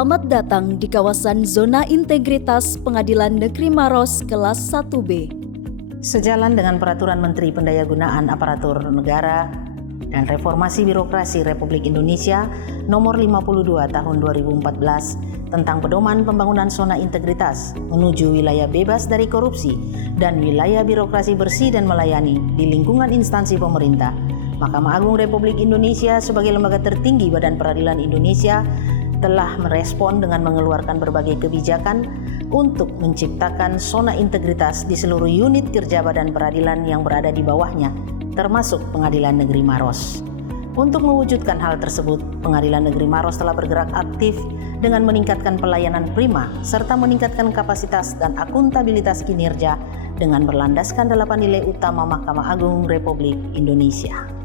Selamat datang di kawasan Zona Integritas Pengadilan Negeri Maros kelas 1B. Sejalan dengan Peraturan Menteri Pendayagunaan Aparatur Negara dan Reformasi Birokrasi Republik Indonesia Nomor 52 Tahun 2014 tentang Pedoman Pembangunan Zona Integritas menuju wilayah bebas dari korupsi dan wilayah birokrasi bersih dan melayani di lingkungan instansi pemerintah, Mahkamah Agung Republik Indonesia sebagai lembaga tertinggi Badan Peradilan Indonesia telah merespon dengan mengeluarkan berbagai kebijakan untuk menciptakan zona integritas di seluruh unit kerja Badan Peradilan yang berada di bawahnya, termasuk Pengadilan Negeri Maros. Untuk mewujudkan hal tersebut, Pengadilan Negeri Maros telah bergerak aktif dengan meningkatkan pelayanan prima serta meningkatkan kapasitas dan akuntabilitas kinerja dengan berlandaskan 8 nilai utama Mahkamah Agung Republik Indonesia.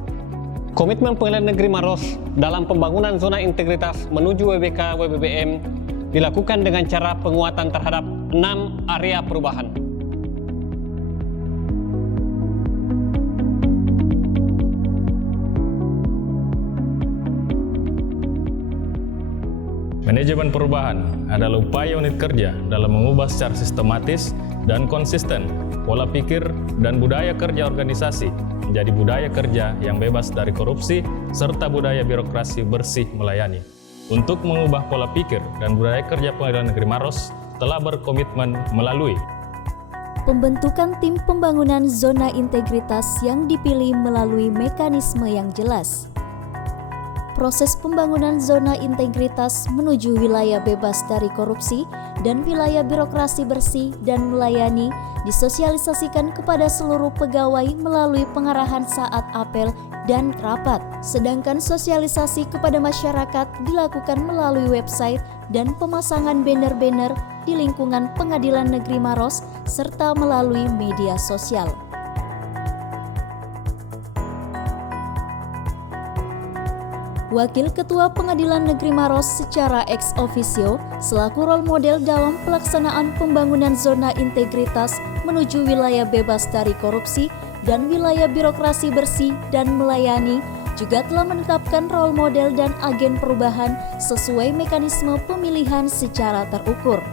Komitmen Pengadilan Negeri Maros dalam pembangunan zona integritas menuju WBK WBBM dilakukan dengan cara penguatan terhadap 6 area perubahan. Manajemen perubahan adalah upaya unit kerja dalam mengubah secara sistematis dan konsisten pola pikir dan budaya kerja organisasi menjadi budaya kerja yang bebas dari korupsi serta budaya birokrasi bersih melayani. Untuk mengubah pola pikir dan budaya kerja Pengadilan Negeri Maros telah berkomitmen melalui Pembentukan tim pembangunan zona integritas yang dipilih melalui mekanisme yang jelas. Proses pembangunan zona integritas menuju wilayah bebas dari korupsi dan wilayah birokrasi bersih dan melayani disosialisasikan kepada seluruh pegawai melalui pengarahan saat apel dan rapat. Sedangkan sosialisasi kepada masyarakat dilakukan melalui website dan pemasangan banner-banner di lingkungan Pengadilan Negeri Maros serta melalui media sosial. Wakil Ketua Pengadilan Negeri Maros secara ex officio selaku role model dalam pelaksanaan pembangunan zona integritas menuju wilayah bebas dari korupsi dan wilayah birokrasi bersih dan melayani juga telah menetapkan role model dan agen perubahan sesuai mekanisme pemilihan secara terukur.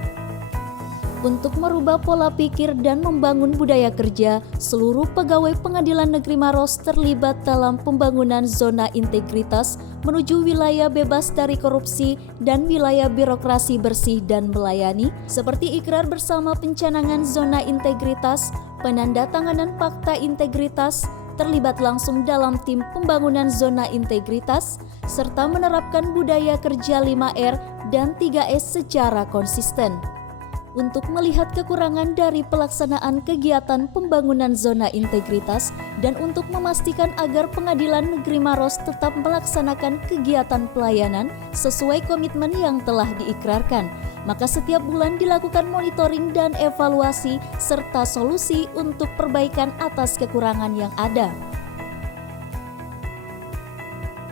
Untuk merubah pola pikir dan membangun budaya kerja, seluruh pegawai Pengadilan Negeri Maros terlibat dalam pembangunan zona integritas menuju wilayah bebas dari korupsi dan wilayah birokrasi bersih dan melayani, seperti ikrar bersama pencanangan zona integritas, penandatanganan fakta integritas, terlibat langsung dalam tim pembangunan zona integritas, serta menerapkan budaya kerja 5R dan 3S secara konsisten. Untuk melihat kekurangan dari pelaksanaan kegiatan pembangunan zona integritas dan untuk memastikan agar Pengadilan Negeri Maros tetap melaksanakan kegiatan pelayanan sesuai komitmen yang telah diikrarkan, maka setiap bulan dilakukan monitoring dan evaluasi serta solusi untuk perbaikan atas kekurangan yang ada.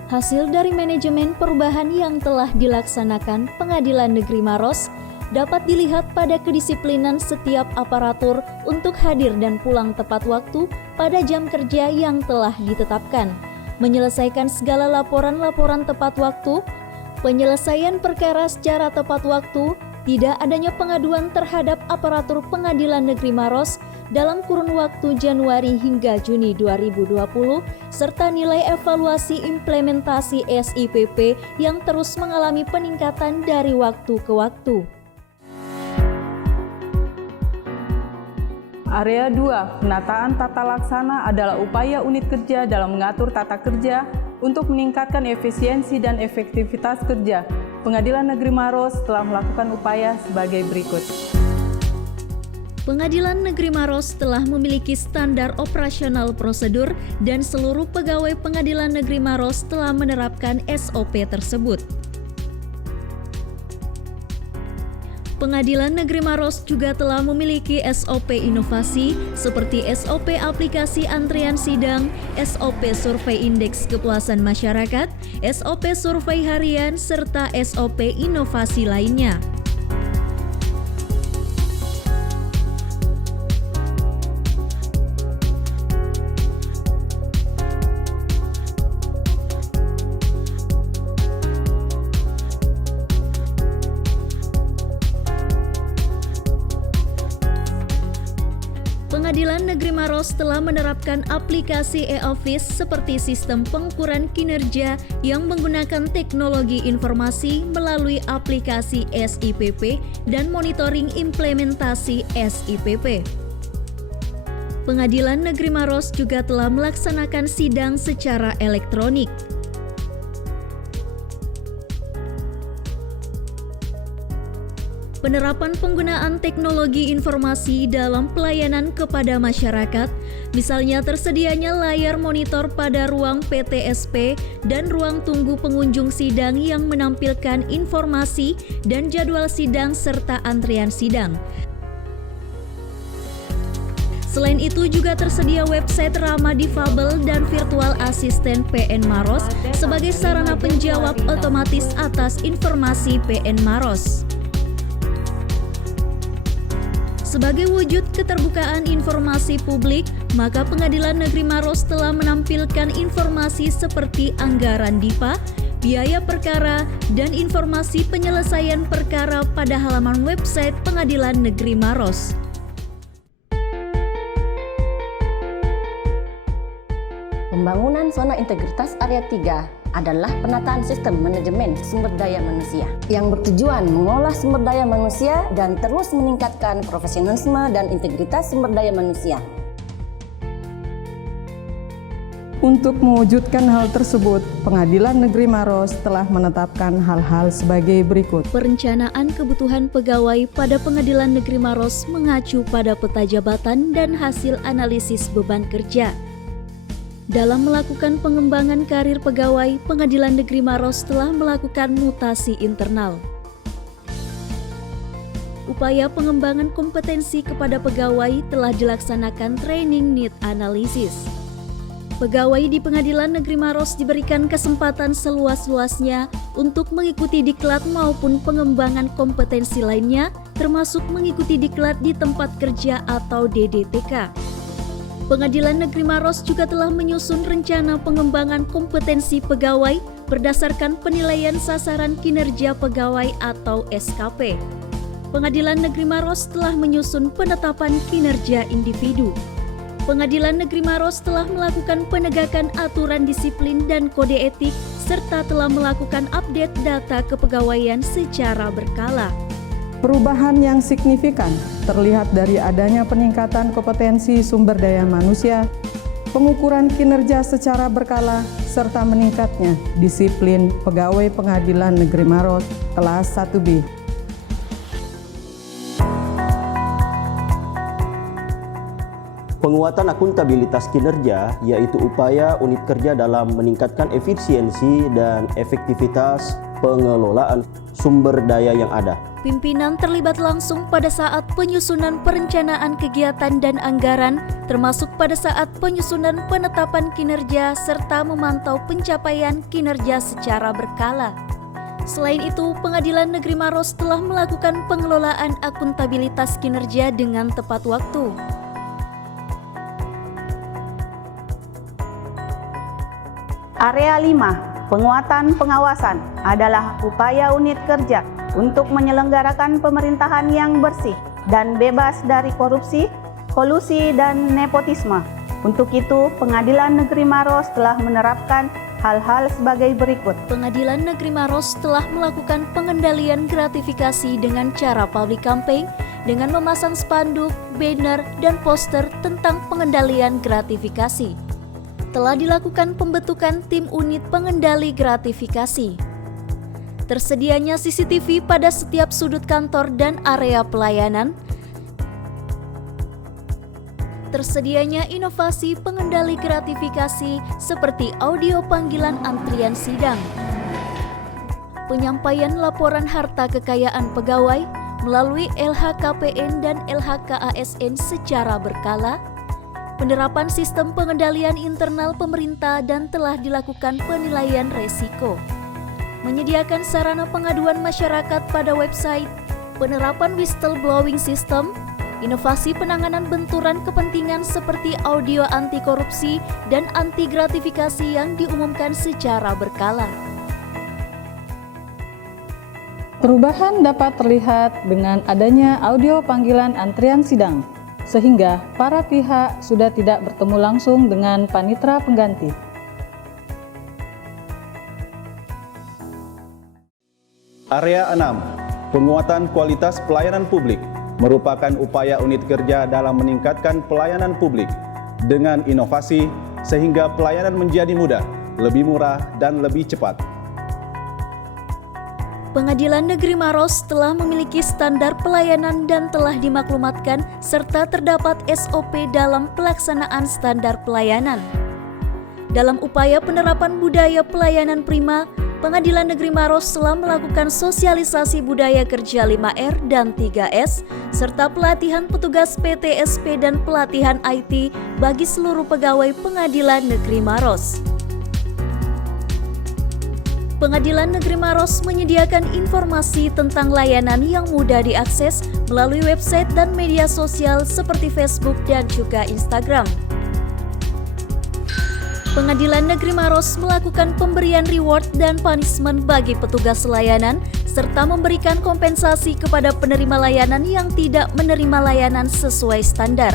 Hasil dari manajemen perubahan yang telah dilaksanakan Pengadilan Negeri Maros dapat dilihat pada kedisiplinan setiap aparatur untuk hadir dan pulang tepat waktu pada jam kerja yang telah ditetapkan, menyelesaikan segala laporan-laporan tepat waktu, penyelesaian perkara secara tepat waktu, tidak adanya pengaduan terhadap aparatur Pengadilan Negeri Maros dalam kurun waktu Januari hingga Juni 2020, serta nilai evaluasi implementasi SIPP yang terus mengalami peningkatan dari waktu ke waktu. Area 2, penataan tata laksana adalah upaya unit kerja dalam mengatur tata kerja untuk meningkatkan efisiensi dan efektivitas kerja. Pengadilan Negeri Maros telah melakukan upaya sebagai berikut. Pengadilan Negeri Maros telah memiliki standar operasional prosedur dan seluruh pegawai Pengadilan Negeri Maros telah menerapkan SOP tersebut. Pengadilan Negeri Maros juga telah memiliki SOP inovasi seperti SOP aplikasi antrian sidang, SOP survei indeks kepuasan masyarakat, SOP survei harian, serta SOP inovasi lainnya. Pengadilan Negeri Maros telah menerapkan aplikasi e-Office seperti sistem pengukuran kinerja yang menggunakan teknologi informasi melalui aplikasi SIPP dan monitoring implementasi SIPP. Pengadilan Negeri Maros juga telah melaksanakan sidang secara elektronik. Penerapan penggunaan teknologi informasi dalam pelayanan kepada masyarakat, misalnya tersedianya layar monitor pada ruang PTSP dan ruang tunggu pengunjung sidang yang menampilkan informasi dan jadwal sidang serta antrian sidang. Selain itu juga tersedia website ramah difabel dan virtual asisten PN Maros sebagai sarana penjawab otomatis atas informasi PN Maros. Sebagai wujud keterbukaan informasi publik, maka Pengadilan Negeri Maros telah menampilkan informasi seperti anggaran DIPA, biaya perkara, dan informasi penyelesaian perkara pada halaman website Pengadilan Negeri Maros. Pembangunan zona integritas area 3 adalah penataan sistem manajemen sumber daya manusia yang bertujuan mengolah sumber daya manusia dan terus meningkatkan profesionalisme dan integritas sumber daya manusia. Untuk mewujudkan hal tersebut, Pengadilan Negeri Maros telah menetapkan hal-hal sebagai berikut. Perencanaan kebutuhan pegawai pada Pengadilan Negeri Maros mengacu pada peta jabatan dan hasil analisis beban kerja. Dalam melakukan pengembangan karir pegawai, Pengadilan Negeri Maros telah melakukan mutasi internal. Upaya pengembangan kompetensi kepada pegawai telah dilaksanakan training need analysis. Pegawai di Pengadilan Negeri Maros diberikan kesempatan seluas-luasnya untuk mengikuti diklat maupun pengembangan kompetensi lainnya, termasuk mengikuti diklat di tempat kerja atau DDTK. Pengadilan Negeri Maros juga telah menyusun rencana pengembangan kompetensi pegawai berdasarkan penilaian sasaran kinerja pegawai atau SKP. Pengadilan Negeri Maros telah menyusun penetapan kinerja individu. Pengadilan Negeri Maros telah melakukan penegakan aturan disiplin dan kode etik serta telah melakukan update data kepegawaian secara berkala. Perubahan yang signifikan terlihat dari adanya peningkatan kompetensi sumber daya manusia, pengukuran kinerja secara berkala, serta meningkatnya disiplin pegawai Pengadilan Negeri Maros kelas 1B. Penguatan akuntabilitas kinerja yaitu upaya unit kerja dalam meningkatkan efisiensi dan efektivitas pengelolaan sumber daya yang ada. Pimpinan terlibat langsung pada saat penyusunan perencanaan kegiatan dan anggaran, termasuk pada saat penyusunan penetapan kinerja serta memantau pencapaian kinerja secara berkala. Selain itu, Pengadilan Negeri Maros telah melakukan pengelolaan akuntabilitas kinerja dengan tepat waktu. Area 5, penguatan pengawasan adalah upaya unit kerja untuk menyelenggarakan pemerintahan yang bersih dan bebas dari korupsi, kolusi, dan nepotisme. Untuk itu, Pengadilan Negeri Maros telah menerapkan hal-hal sebagai berikut. Pengadilan Negeri Maros telah melakukan pengendalian gratifikasi dengan cara public campaign dengan memasang spanduk, banner, dan poster tentang pengendalian gratifikasi. Telah dilakukan pembentukan tim unit pengendali gratifikasi. Tersedianya CCTV pada setiap sudut kantor dan area pelayanan. Tersedianya inovasi pengendali gratifikasi seperti audio panggilan antrian sidang. Penyampaian laporan harta kekayaan pegawai melalui LHKPN dan LHKASN secara berkala. Penerapan sistem pengendalian internal pemerintah dan telah dilakukan penilaian resiko. Menyediakan sarana pengaduan masyarakat pada website, penerapan whistleblowing system, inovasi penanganan benturan kepentingan seperti audio anti korupsi dan anti gratifikasi yang diumumkan secara berkala. Perubahan dapat terlihat dengan adanya audio panggilan antrian sidang, sehingga para pihak sudah tidak bertemu langsung dengan panitera pengganti. Area 6, penguatan kualitas pelayanan publik merupakan upaya unit kerja dalam meningkatkan pelayanan publik dengan inovasi sehingga pelayanan menjadi mudah, lebih murah, dan lebih cepat. Pengadilan Negeri Maros telah memiliki standar pelayanan dan telah dimaklumatkan serta terdapat SOP dalam pelaksanaan standar pelayanan. Dalam upaya penerapan budaya pelayanan prima, Pengadilan Negeri Maros telah melakukan sosialisasi budaya kerja 5R dan 3S, serta pelatihan petugas PTSP dan pelatihan IT bagi seluruh pegawai Pengadilan Negeri Maros. Pengadilan Negeri Maros menyediakan informasi tentang layanan yang mudah diakses melalui website dan media sosial seperti Facebook dan juga Instagram. Pengadilan Negeri Maros melakukan pemberian reward dan punishment bagi petugas layanan serta memberikan kompensasi kepada penerima layanan yang tidak menerima layanan sesuai standar.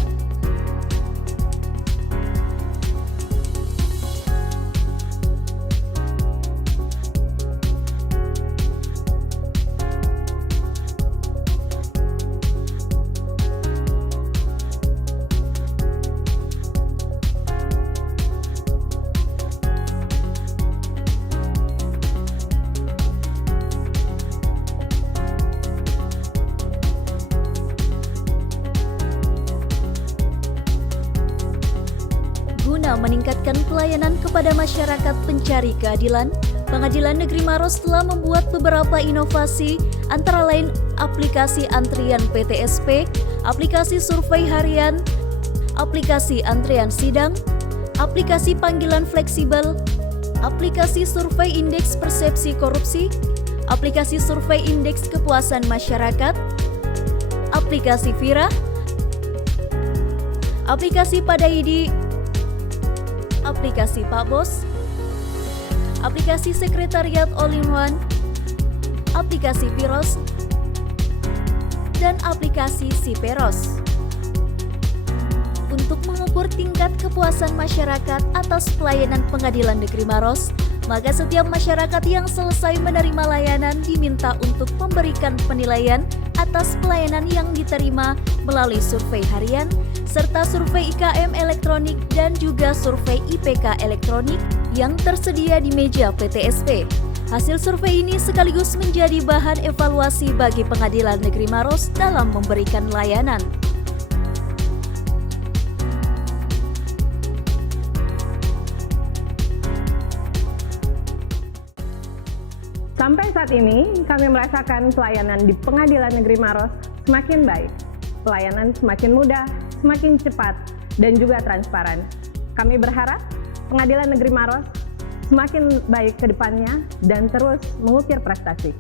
Guna meningkatkan pelayanan kepada masyarakat pencari keadilan, Pengadilan Negeri Maros telah membuat beberapa inovasi, antara lain aplikasi antrian PTSP, aplikasi survei harian, aplikasi antrian sidang, aplikasi panggilan fleksibel, aplikasi survei indeks persepsi korupsi, aplikasi survei indeks kepuasan masyarakat, aplikasi Vira, aplikasi Padaidi, aplikasi Pak Bos, aplikasi Sekretariat All-in-One, aplikasi Piros, dan aplikasi Siperos. Untuk mengukur tingkat kepuasan masyarakat atas pelayanan Pengadilan Negeri Maros, maka setiap masyarakat yang selesai menerima layanan diminta untuk memberikan penilaian atas pelayanan yang diterima melalui survei harian, serta survei IKM elektronik dan juga survei IPK elektronik yang tersedia di meja PTSP. Hasil survei ini sekaligus menjadi bahan evaluasi bagi Pengadilan Negeri Maros dalam memberikan layanan. Sampai saat ini, kami merasakan pelayanan di Pengadilan Negeri Maros semakin baik. Pelayanan semakin mudah, semakin cepat, dan juga transparan. Kami berharap Pengadilan Negeri Maros semakin baik ke depannya dan terus mengukir prestasi.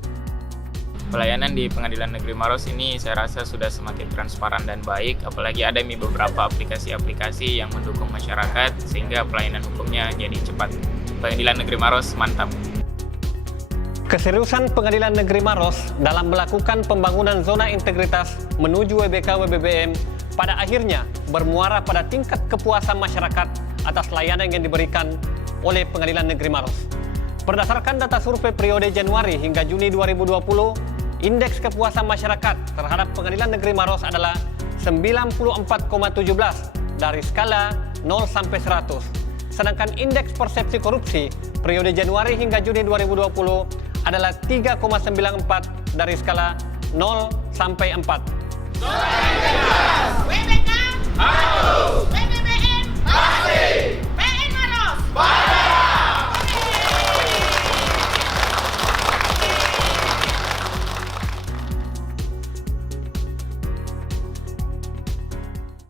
Pelayanan di Pengadilan Negeri Maros ini saya rasa sudah semakin transparan dan baik, apalagi ada beberapa aplikasi-aplikasi yang mendukung masyarakat sehingga pelayanan hukumnya jadi cepat. Pengadilan Negeri Maros mantap. Keseriusan Pengadilan Negeri Maros dalam melakukan pembangunan zona integritas menuju WBK-WBBM pada akhirnya bermuara pada tingkat kepuasan masyarakat atas layanan yang diberikan oleh Pengadilan Negeri Maros. Berdasarkan data survei periode Januari hingga Juni 2020, indeks kepuasan masyarakat terhadap Pengadilan Negeri Maros adalah 94,17 dari skala 0 sampai 100. Sedangkan indeks persepsi korupsi periode Januari hingga Juni 2020 adalah 3,94 dari skala 0 sampai 4.